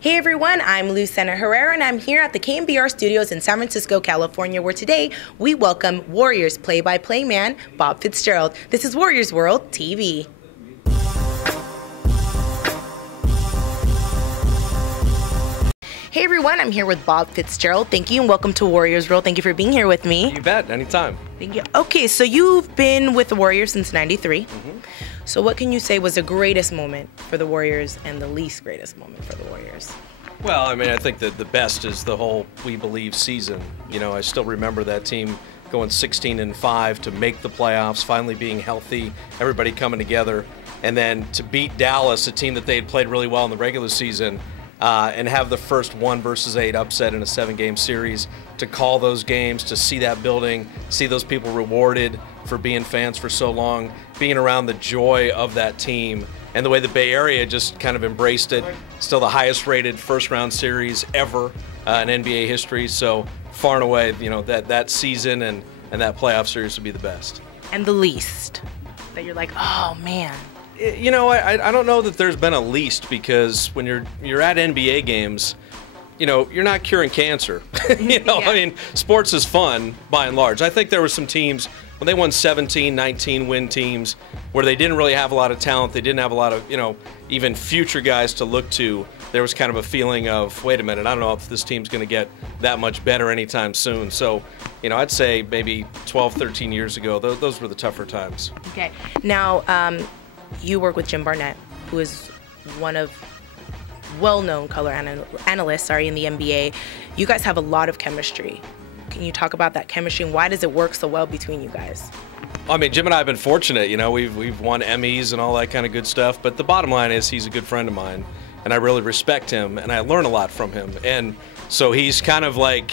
Hey everyone, I'm Lucena Herrera and I'm here at the KMBR studios in San Francisco, California, where today we welcome Warriors play-by-play man, Bob Fitzgerald. This is Warriors World TV. Hey everyone, I'm here with Bob Fitzgerald. Thank you and welcome to Warriors World. Thank you for being here with me. You bet, anytime. Thank you. Okay, so you've been with the Warriors since '93. So what can you say was the greatest moment for the Warriors and the least greatest moment for the Warriors? Well, I mean, I think that the best is the whole We Believe season. You know, I still remember that team going 16-5 to make the playoffs, finally being healthy, everybody coming together, and then to beat Dallas, a team that they had played really well in the regular season, and have the first 1-8 upset in a 7-game series, to call those games, to see that building, see those people rewarded for being fans for so long, being around the joy of that team, and the way the Bay Area just kind of embraced it. Still the highest rated first-round series ever in NBA history, so far and away, you know, that season and that playoff series would be the best. And the least, that you're like, oh man. You know, I don't know that there's been a least, because when you're at NBA games, you know, you're not curing cancer. You know, yeah. I mean, sports is fun by and large. I think there were some teams when they won 17, 19 win teams where they didn't really have a lot of talent. They didn't have a lot of, you know, even future guys to look to. There was kind of a feeling of, wait a minute, I don't know if this team's going to get that much better anytime soon. So, you know, I'd say maybe 12, 13 years ago, those were the tougher times. Okay. Now, you work with Jim Barnett, who is one of well-known color analysts in the NBA. You guys have a lot of chemistry. Can you talk about that chemistry and why does it work so well between you guys? I mean, Jim and I have been fortunate. You know, we've won Emmys and all that kind of good stuff. But the bottom line is he's a good friend of mine, and I really respect him, and I learn a lot from him. And so he's kind of like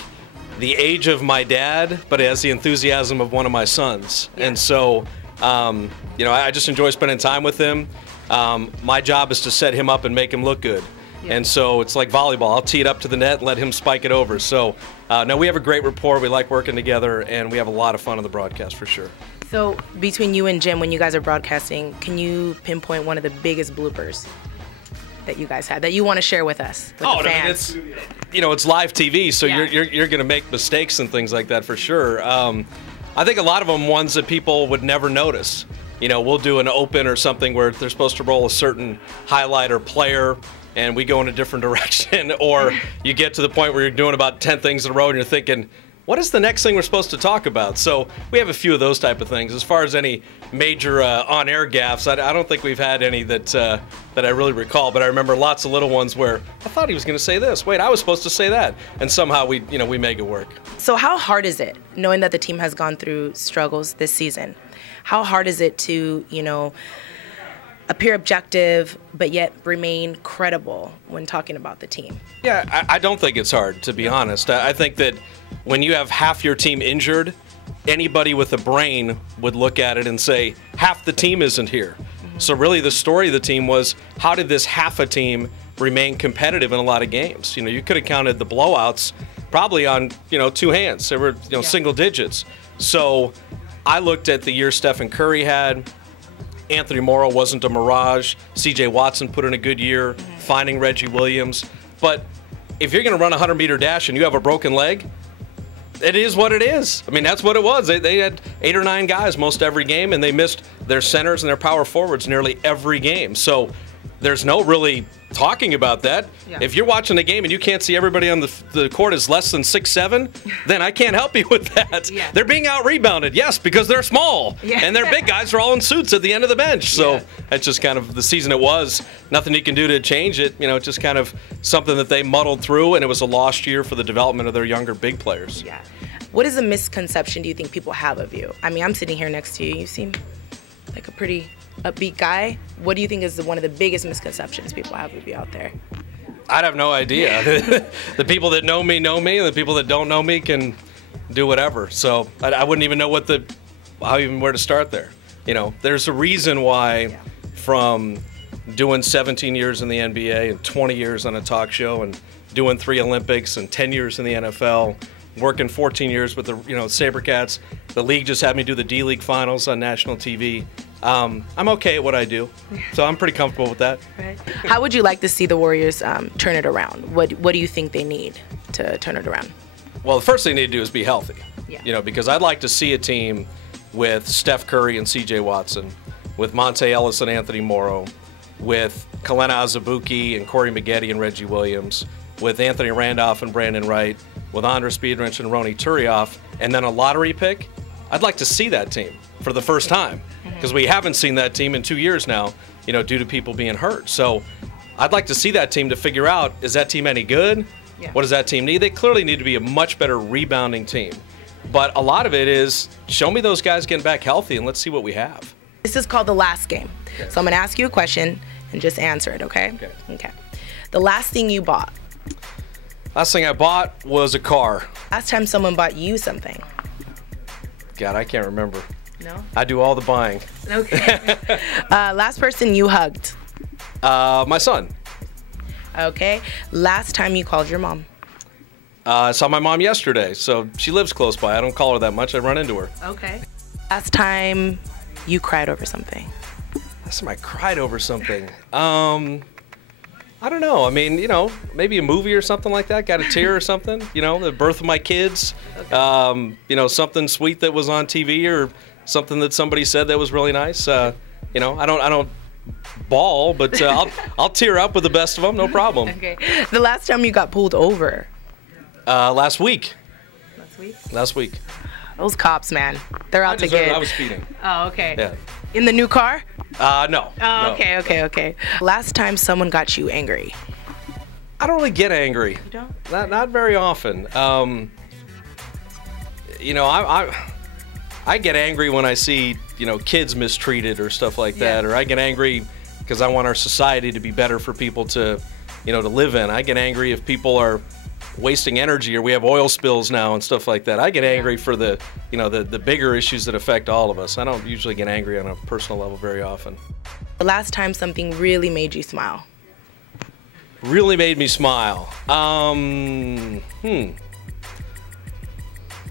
the age of my dad, but he has the enthusiasm of one of my sons. Yeah. And so, you know, I just enjoy spending time with him. My job is to set him up and make him look good. Yeah. And so it's like volleyball. I'll tee it up to the net and let him spike it over. So, no, we have a great rapport. We like working together, and we have a lot of fun on the broadcast for sure. So between you and Jim, when you guys are broadcasting, can you pinpoint one of the biggest bloopers that you guys had that you want to share with us? With the fans? I mean, you know, it's live TV, so yeah. you're going to make mistakes and things like that for sure. I think a lot of them ones that people would never notice. You know, we'll do an open or something where they're supposed to roll a certain highlight or player, and we go in a different direction, or you get to the point where you're doing about 10 things in a row and you're thinking, what is the next thing we're supposed to talk about? So we have a few of those type of things. As far as any major on-air gaffes, I don't think we've had any that I really recall, but I remember lots of little ones where I thought he was going to say this. Wait, I was supposed to say that. And somehow we make it work. So how hard is it, knowing that the team has gone through struggles this season? How hard is it to, you know, appear objective, but yet remain credible when talking about the team? Yeah, I don't think it's hard, to be honest. I think that when you have half your team injured, anybody with a brain would look at it and say, half the team isn't here. So really the story of the team was, how did this half a team remain competitive in a lot of games? You know, you could have counted the blowouts probably on, you know, 2 hands. They were, you know, single digits. So I looked at the year Stephen Curry had. Anthony Morrow wasn't a mirage. C.J. Watson put in a good year, finding Reggie Williams. But if you're going to run a 100-meter dash and you have a broken leg, it is what it is. I mean, that's what it was. They had 8 or 9 guys most every game, and they missed their centers and their power forwards nearly every game. So there's no really talking about that. Yeah. If you're watching a game and you can't see everybody on the court is less than 6'7", then I can't help you with that. Yeah. They're being out-rebounded, yes, because they're small. Yeah. And their big guys are all in suits at the end of the bench. So that's just kind of the season it was. Nothing you can do to change it. You know, it's just kind of something that they muddled through, and it was a lost year for the development of their younger big players. Yeah. What is a misconception do you think people have of you? I mean, I'm sitting here next to you. You seem like a pretty upbeat guy. What do you think is one of the biggest misconceptions people have of you out there? I'd have no idea. The people that know me, and the people that don't know me can do whatever. So I wouldn't even know where to start there. You know, there's a reason why from doing 17 years in the NBA and 20 years on a talk show and doing 3 Olympics and 10 years in the NFL, working 14 years with the SaberCats. The league just had me do the D-League finals on national TV. I'm okay at what I do, so I'm pretty comfortable with that. Right. How would you like to see the Warriors turn it around? What do you think they need to turn it around? Well, the first thing they need to do is be healthy. Yeah. You know, because I'd like to see a team with Steph Curry and C.J. Watson, with Monte Ellis and Anthony Morrow, with Kalena Azubuike and Corey Maggette and Reggie Williams, with Anthony Randolph and Brandon Wright, with Andres Biedrins and Roni Turioff, and then a lottery pick. I'd like to see that team for the first time, because we haven't seen that team in 2 years now, you know, due to people being hurt. So I'd like to see that team to figure out, is that team any good? Yeah. What does that team need? They clearly need to be a much better rebounding team. But a lot of it is, show me those guys getting back healthy and let's see what we have. This is called the last game. Okay. So I'm going to ask you a question and just answer it, okay? Okay. Okay. The last thing you bought. Last thing I bought was a car. Last time someone bought you something. God, I can't remember. No? I do all the buying. Okay. Last person you hugged. My son. Okay. Last time you called your mom. I saw my mom yesterday, so she lives close by. I don't call her that much. I run into her. Okay. Last time you cried over something. Last time I cried over something. I don't know. I mean, you know, maybe a movie or something like that. Got a tear or something. You know, the birth of my kids. Okay. You know, something sweet that was on TV or something that somebody said that was really nice. You know, I don't bawl, but I'll tear up with the best of them. No problem. Okay. The last time you got pulled over. Last week. Last week? Last week. Those cops, man. They're out to get. I was speeding. Oh, okay. Yeah. In the new car? No. Oh, no. Okay. Last time someone got you angry. I don't really get angry. You don't? Not very often. You know, I get angry when I see, you know, kids mistreated or stuff like that, or I get angry because I want our society to be better for people to, you know, to live in. I get angry if people are wasting energy or we have oil spills now and stuff like that. I get angry for the, you know, the bigger issues that affect all of us. I don't usually get angry on a personal level very often. The last time something really made you smile. Really made me smile.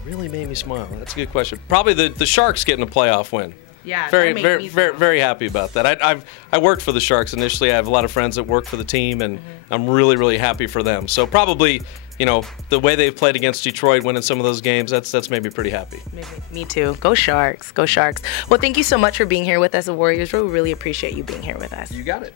Really made me smile. That's a good question. Probably the Sharks getting a playoff win. Yeah, very happy about that. I worked for the Sharks initially. I have a lot of friends that work for the team, and I'm really happy for them. So probably, you know, the way they've played against Detroit, winning some of those games, that's made me pretty happy. Me too. Go Sharks. Go Sharks. Well, thank you so much for being here with us at Warriors World. We really appreciate you being here with us. You got it.